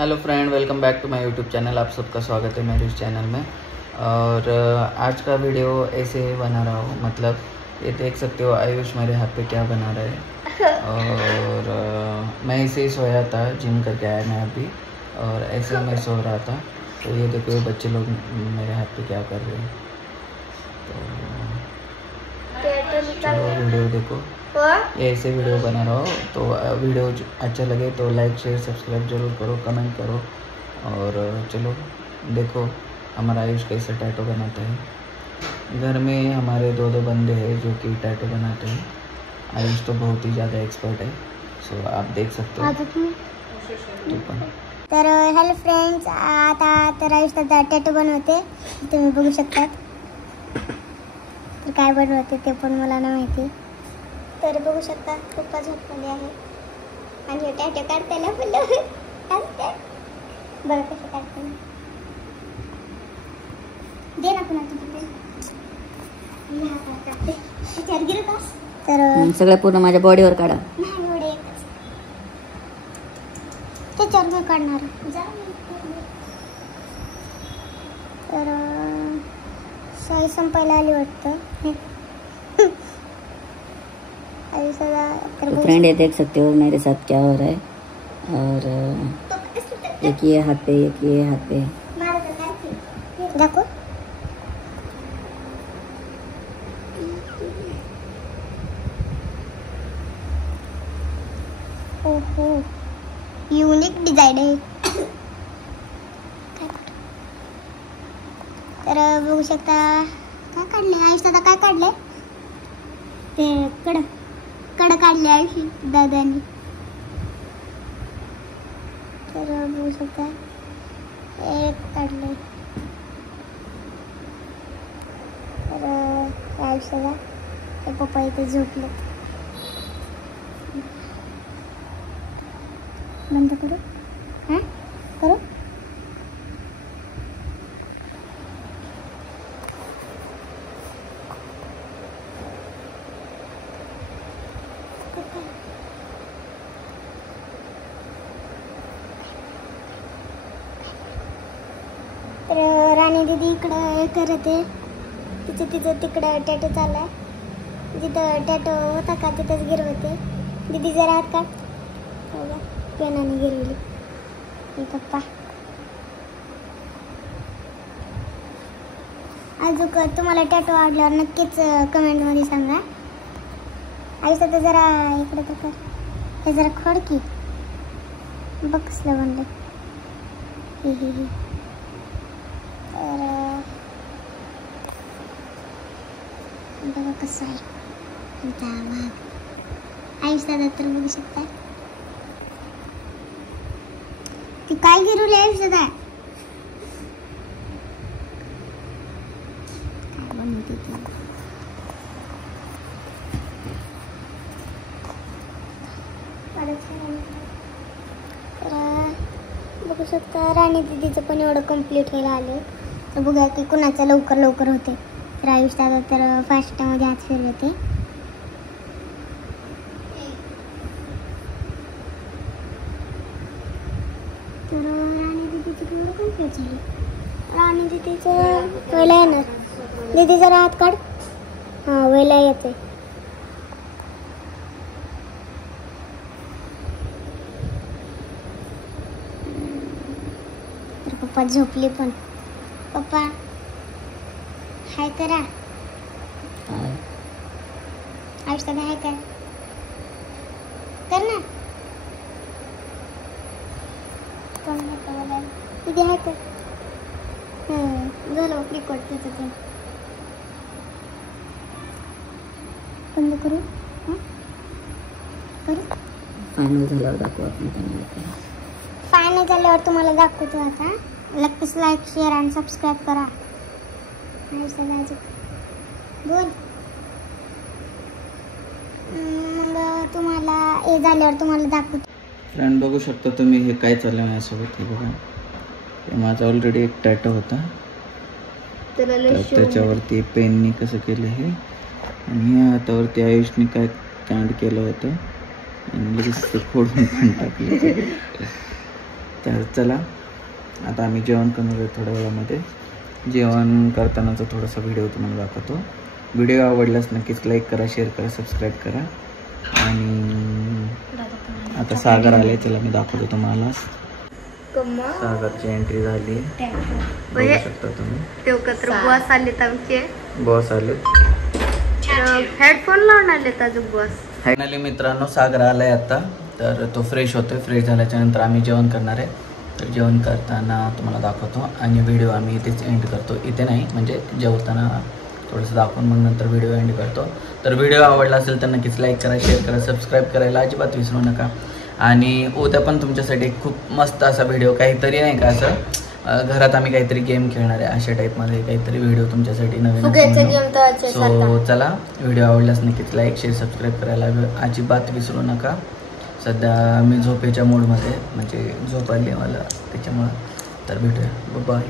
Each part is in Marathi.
Hello friend, welcome back to my YouTube channel. आप सबका स्वागत है मेरे इस चैनल में। और आज का वीडियो ऐसे बना रहा हूँ, मतलब ये देख सकते हो आयुष मेरे हाथ पे क्या बना रहा है। और मैं ऐसे ही सोया था, जिम करके आया मैं अभी, और ऐसे ही मैं सो रहा था। तो ये देखो ये बच्चे लोग मेरे हाथ पे क्या कर रहे हैं। तो चलो वीडियो देखो, ये ऐसे वीडियो बना रहा हो। तो वीडियो अच्छा लगे तो लाइक शेयर सब्सक्राइब जरूर करो, कमेंट करो। और चलो देखो हमारा आयुष कैसे टैटू बनाता है। घर में हमारे दो बंदे हैं जो कि टैटू बनाते हैं। आयुष तो बहुत ही ज़्यादा एक्सपर्ट है, सो आप देख सकते हो। तर हॅलो फ्रेंड्स, आता तर आयुष टॅटू बनवते, तुम्ही बघू शकता। तर काय बनवते ते पण मला नाही माहिती। तर बघू शकता पप्पा झोपलेले आहे आणि हे टॅटू काढताना फुलं बघा कसं काढते। दे ना पुन्हा तुझे त्याच्यावर गिरत अस तर सगळं पूर्ण माझ्या बॉडीवर काढा। नाही एवढे एकच त्याच्यावर मी काढणार। तर शाही संपायला आली वाटतं। तो फ्रेंड ये देख सकते हो मेरे साथ क्या हो रहा है। और एक ये हाथ पे, एक ये हाथ पे। देखो ओहो यूनिक डिझाइन आहे। तर बघू शकता काय काढले आयुष दादा, काय काढले ते कड काढले आयुष दादांनी। तर बघू शकता एक काढले। तर आयुष दादा ते पप्पा इथे झोपले। बंद करू? हां करू? तर राणी दीदी इकडे करत आहे, तिचं तिकडं टॅटू चाललाय। जिथं टॅटू होता का तिथंच गिरवते। दीदी जरा हात काढ, पेनाने गिरवली मी पप्पा। अजून तुम्हाला टॅटू आवडल्यावर नक्कीच कमेंटमध्ये सांगा। आयुष आता जरा इकडे तर कर, हे जरा खोड की बघ कसलं बनलं। ही तर बघा कसं आहे आयुष दादा। तर बघू शकता ती काय गिरवली आयुष दादा, काय बनवते ती। तर बघू शकता राणी दीदीचं पण एवढं कम्प्लीट व्हायला आले। तर बघूया की कुणाचं लवकर होते। तर आयुष दादा तर फास्टमध्ये हात फिरवते। तर राणी दीदीची एवढं कम्प्लीट झाली। राणी दीदीचं वेळेला येणार। दीदी जरा हात काढ, हां वेळेला येते। तर पप्पा झोपले पण। पप्पा हाय करा, आयुष दादा हाय कर ना। दीदी हाय कर, झालं रेकॉर्ड त्याचं ते बंद करू? करू फायनल झाल्यावर दाखवू आपण त्यांना। फायनल झाल्यावर तुम्हाला दाखवतो। आता नक्कीच लाईक शेअर आणि सबस्क्राईब करा। बोल मग तुम्हाला हे झाल्यावर तुम्हाला दाखवतो। फ्रेंड बघू शकता तुम्ही हे काय चाललं माझ्यासोबत। हे बघा, हे माझा ऑलरेडी एक टॅटू होता, तर त्याच्यावरती पेननी कसं केलं हे, आणि ह्या हातावरती आयुषने काय कांड केलं होतं आणि लगेच ते फोडून पण टाकलं। तर चला आता आम्ही जेवण करणार आहे थोड्या वेळामध्ये. जेवण करतानाचा थोडासा व्हिडिओ तुम्हाला दाखवतो. व्हिडिओ आवडल्यास नक्कीच लाईक करा, शेअर करा, सबस्क्राईब करा. आणि आता सागर आले, चला मी दाखवतो तुम्हाला. सागरची एंट्री झाली, बघू शकता तुम्ही. बॉस आलेत आमचे, बॉस आले, हेडफोन लावून आलेत अजून बॉस. फायनली मित्रांनो सागर आलाय आता. तर तो फ्रेश होतोय. फ्रेश झाल्याच्या नंतर आम्ही जेवण करणार आहे. तर जेवण करताना तुम्हाला दाखवतो आणि व्हिडिओ आम्ही इथेच एंड करतो. इथे नाही, म्हणजे जेवताना थोडंसं दाखवून मग नंतर व्हिडिओ एंड करतो. तर व्हिडिओ आवडला असेल तर नक्कीच लाईक करा, शेअर करा, सबस्क्राईब करायला अजिबात विसरू नका. आणि उद्या पण तुमच्यासाठी खूप मस्त असा व्हिडिओ, काहीतरी नाही का असं घरात आम्ही काहीतरी गेम खेळणार आहे अशा टाईपमध्ये काहीतरी व्हिडिओ तुमच्यासाठी नवीन. सो चला, व्हिडिओ आवडल्यास नक्कीच लाईक, शेअर, सबस्क्राईब करायला अजिबात विसरू नका. सध्या मी झोपेच्या मूडमध्ये, म्हणजे झोप आली मला त्याच्यामुळं. तर भेटूया, बाय.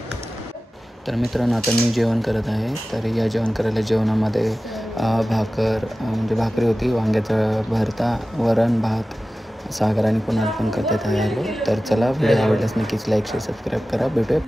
तर मित्रांनो आता मी जेवण करत आहे. तर या जेवण करायला जेवणामध्ये भाकर, म्हणजे भाकरी होती, वांग्याचा भरता, वरण, भात. सागर आणि कुणाल पण करतात आहे. तर चला, व्हिडिओ आवडल्यास नक्कीच लाईक, शेअर, सबस्क्राईब करा. भेटूया.